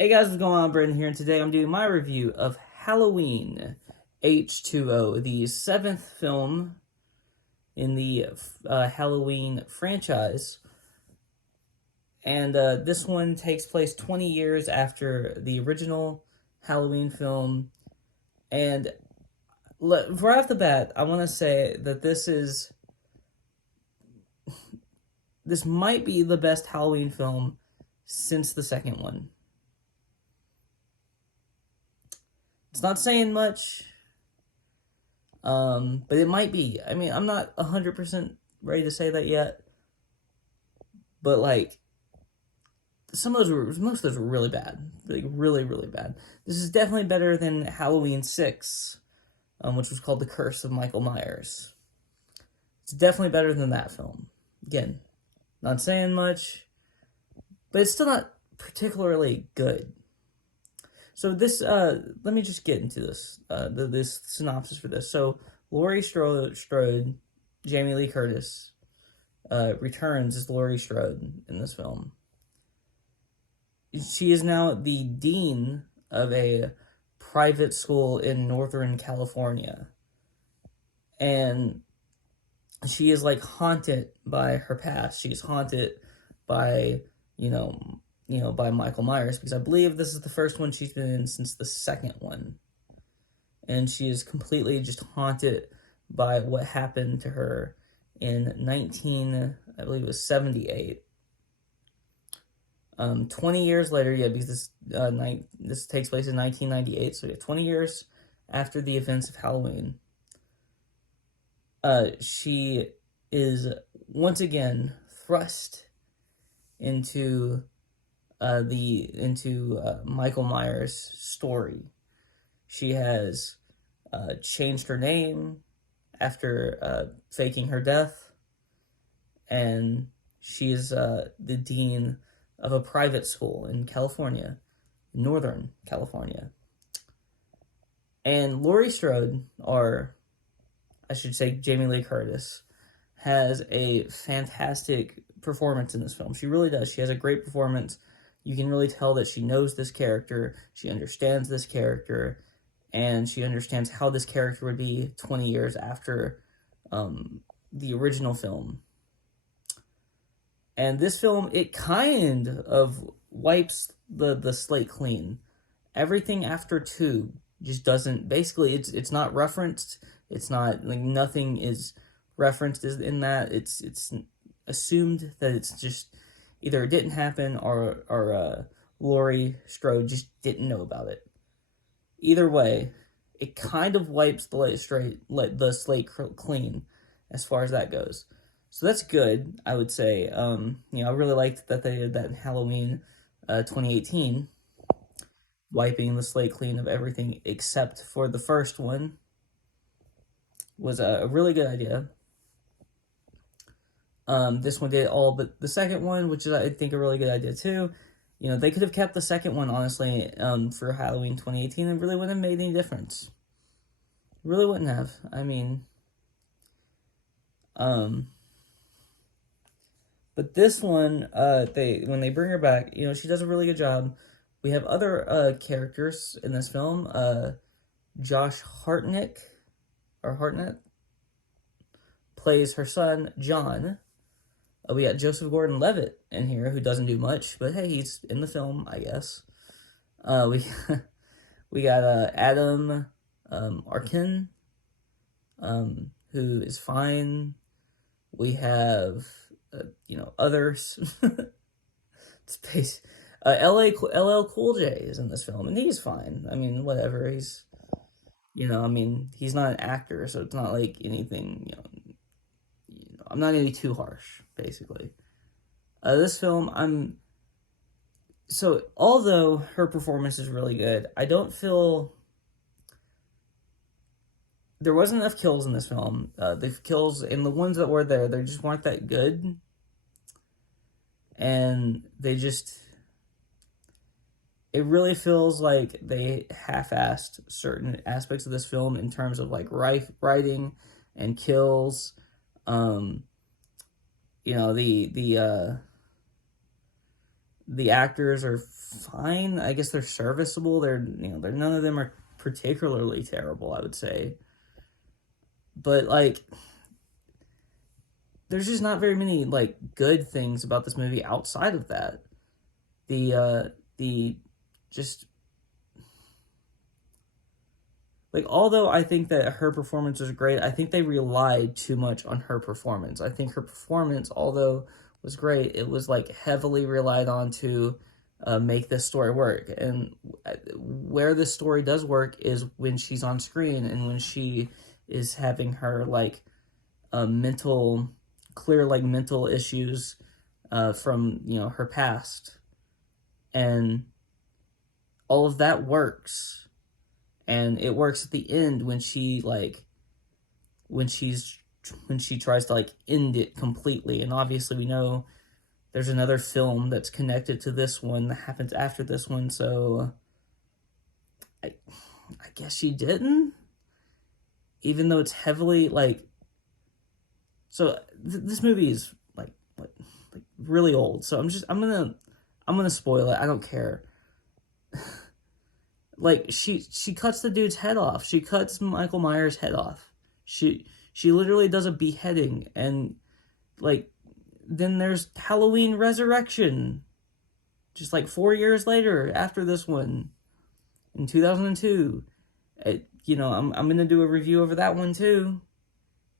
Hey guys, what's going on? Brendan here, and today I'm doing my review of Halloween H20, the seventh film in the Halloween franchise. And this one takes place 20 years after the original Halloween film. And right off the bat, I want to say that this might be the best Halloween film since the second one. It's not saying much, but it might be. I mean, I'm not 100% ready to say that yet, but like most of those were really bad, like really, really bad. This is definitely better than Halloween 6, which was called The Curse of Michael Myers. It's definitely better than that film. Again, not saying much, but it's still not particularly good. So let me just get into this synopsis for this. So Laurie Strode, Jamie Lee Curtis, returns as Laurie Strode in this film. She is now the dean of a private school in Northern California, and she is like haunted by her past. She's haunted by by Michael Myers, because I believe this is the first one she's been in since the second one. And she is completely just haunted by what happened to her in I believe it was 78. 20 years later, yeah, because this takes place in 1998, so yeah, 20 years after the events of Halloween. She is once again thrust into Michael Myers' story. She has changed her name after faking her death, and she is the dean of a private school in California, Northern California. And Laurie Strode, or I should say Jamie Lee Curtis, has a fantastic performance in this film. She really does. She has a great performance. You can really tell that she knows this character, she understands this character, and she understands how this character would be 20 years after the original film. And this film, it kind of wipes the slate clean. Everything after 2 just doesn't, basically, it's not referenced. It's not, like, nothing is referenced in that. It's assumed that it's just either it didn't happen or Laurie Strode just didn't know about it. Either way, it kind of wipes the slate clean as far as that goes. So that's good, I would say. I really liked that they did that in Halloween 2018, wiping the slate clean of everything except for the first one. Was a really good idea. This one did all but the second one, which is, I think, a really good idea too. They could have kept the second one, honestly, for Halloween 2018, and really wouldn't have made any difference. Really wouldn't have. I mean, but this one, when they bring her back, she does a really good job. We have other characters in this film. Josh Hartnett plays her son, John. We got Joseph Gordon-Levitt in here, who doesn't do much, but hey, he's in the film, I guess. We got Adam Arkin, who is fine. We have others. Space. LL Cool J is in this film, and he's fine. I mean, whatever. He's he's not an actor, so it's not like anything. I'm not gonna be too harsh, basically. This film, although her performance is really good, I don't feel there wasn't enough kills in this film. The kills, and the ones that were there, they just weren't that good. And it really feels like they half-assed certain aspects of this film in terms of, like, writing and kills. The the actors are fine. I guess they're serviceable. They're none of them are particularly terrible, I would say. But like, there's just not very many like good things about this movie outside of that. The just like, although I think that her performance was great, I think they relied too much on her performance. I think her performance, although was great, it was like heavily relied on to make this story work. And where this story does work is when she's on screen and when she is having her like mental, clear like mental issues from her past, and all of that works. And it works at the end when she like when she tries to like end it completely. And obviously we know there's another film that's connected to this one that happens after this one, so I guess she didn't, even though it's heavily like, so this movie is like what, like really old, so I'm gonna spoil it. I don't care. Like, she cuts the dude's head off. She cuts Michael Myers' head off. She literally does a beheading. And like, then there's Halloween Resurrection, just like 4 years later after this one, in 2002. I'm gonna do a review over that one too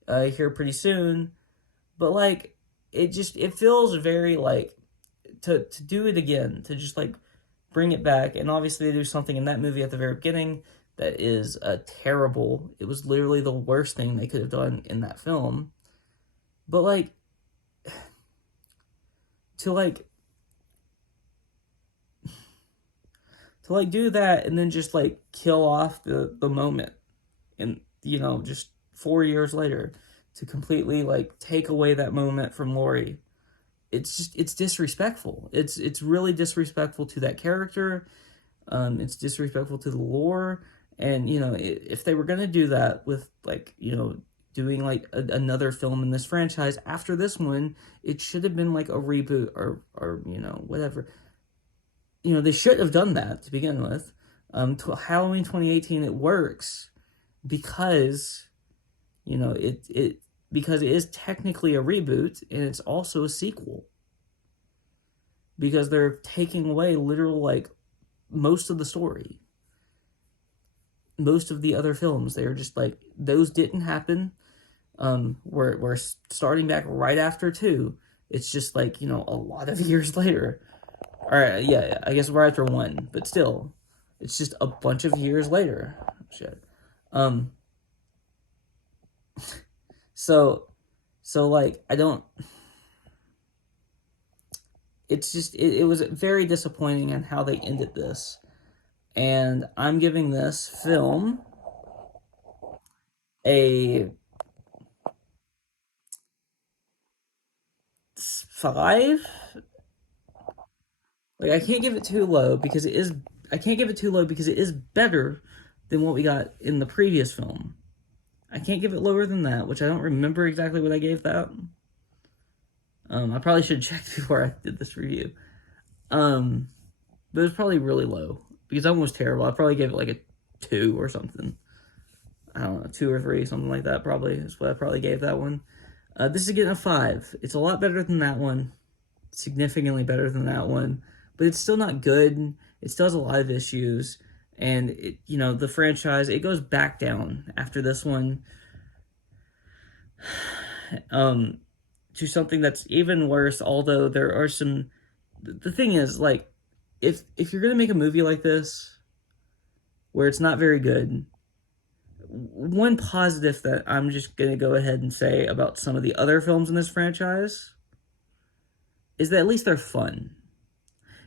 here pretty soon. But like, it feels very like, to do it again, to just like bring it back. And obviously they do something in that movie at the very beginning that is terrible. It was literally the worst thing they could have done in that film. But like, to like do that and then just like kill off the moment, and just 4 years later to completely like take away that moment from Laurie, it's disrespectful. It's really disrespectful to that character. It's disrespectful to the lore. And if they were gonna do that with like doing like another film in this franchise after this one, it should have been like a reboot or whatever. They should have done that to begin with. Halloween 2018, it works because because it is technically a reboot, and it's also a sequel. Because they're taking away literal like most of the story. Most of the other films, they're just like, those didn't happen. We're starting back right after 2. It's just like, a lot of years later. Alright, yeah, I guess we're after 1, but still, it's just a bunch of years later. Shit. So like, I don't, it's just, it was very disappointing in how they ended this. And I'm giving this film a 5. Like, I can't give it too low because it is, I can't give it too low because it is better than what we got in the previous film. I can't give it lower than that, which I don't remember exactly what I gave that. I probably should have checked before I did this review. But it was probably really low because that one was terrible. I probably gave it like a 2 or something. I don't know, 2 or 3, something like that. Probably is what I probably gave that one. This is getting a 5. It's a lot better than that one, significantly better than that one, but it's still not good. It still has a lot of issues, and the franchise, it goes back down after this one. To something that's even worse, although there are some, the thing is, like, if you're gonna make a movie like this where it's not very good, one positive that I'm just gonna go ahead and say about some of the other films in this franchise is that at least they're fun.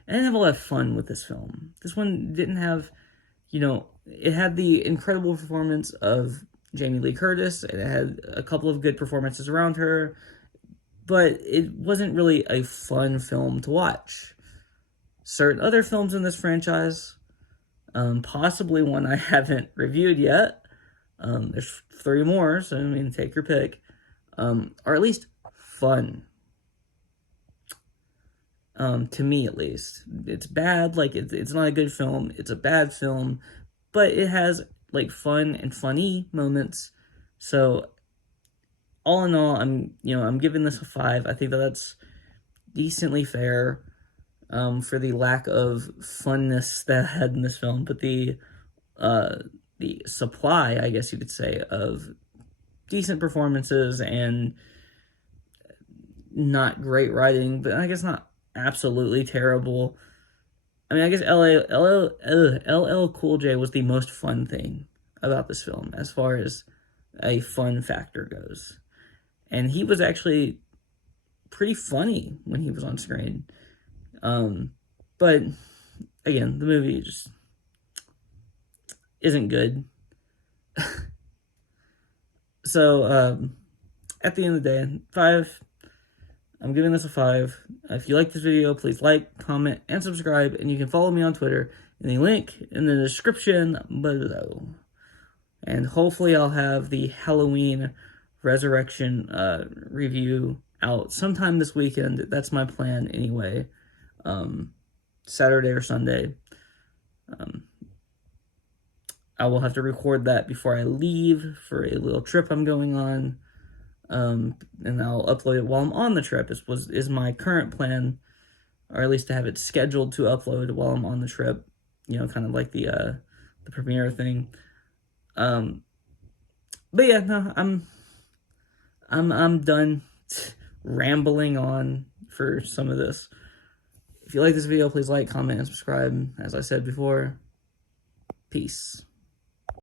I didn't have a lot of fun with this film. This one didn't have, it had the incredible performance of Jamie Lee Curtis, and it had a couple of good performances around her, but it wasn't really a fun film to watch. Certain other films in this franchise, possibly one I haven't reviewed yet, there's 3 more, so I mean, take your pick, are at least fun. to me at least. It's bad, like, it's not a good film, it's a bad film, but it has, like, fun and funny moments. So, all in all, I'm giving this a 5. I think that that's decently fair, for the lack of funness that I had in this film, but the supply, I guess you could say, of decent performances and not great writing, but I guess not absolutely terrible. I mean, I guess LL Cool J was the most fun thing about this film as far as a fun factor goes. And he was actually pretty funny when he was on screen. But again, the movie just isn't good. So, at the end of the day, 5. I'm giving this a 5. If you like this video, please like, comment, and subscribe, and you can follow me on Twitter in the link in the description below. And hopefully I'll have the Halloween Resurrection review out sometime this weekend. That's my plan anyway. Saturday or Sunday. I will have to record that before I leave for a little trip I'm going on. And I'll upload it while I'm on the trip. Is my current plan, or at least to have it scheduled to upload while I'm on the trip. Kind of like the premiere thing. But yeah, no, I'm done rambling on for some of this. If you like this video, please like, comment, and subscribe. As I said before, peace.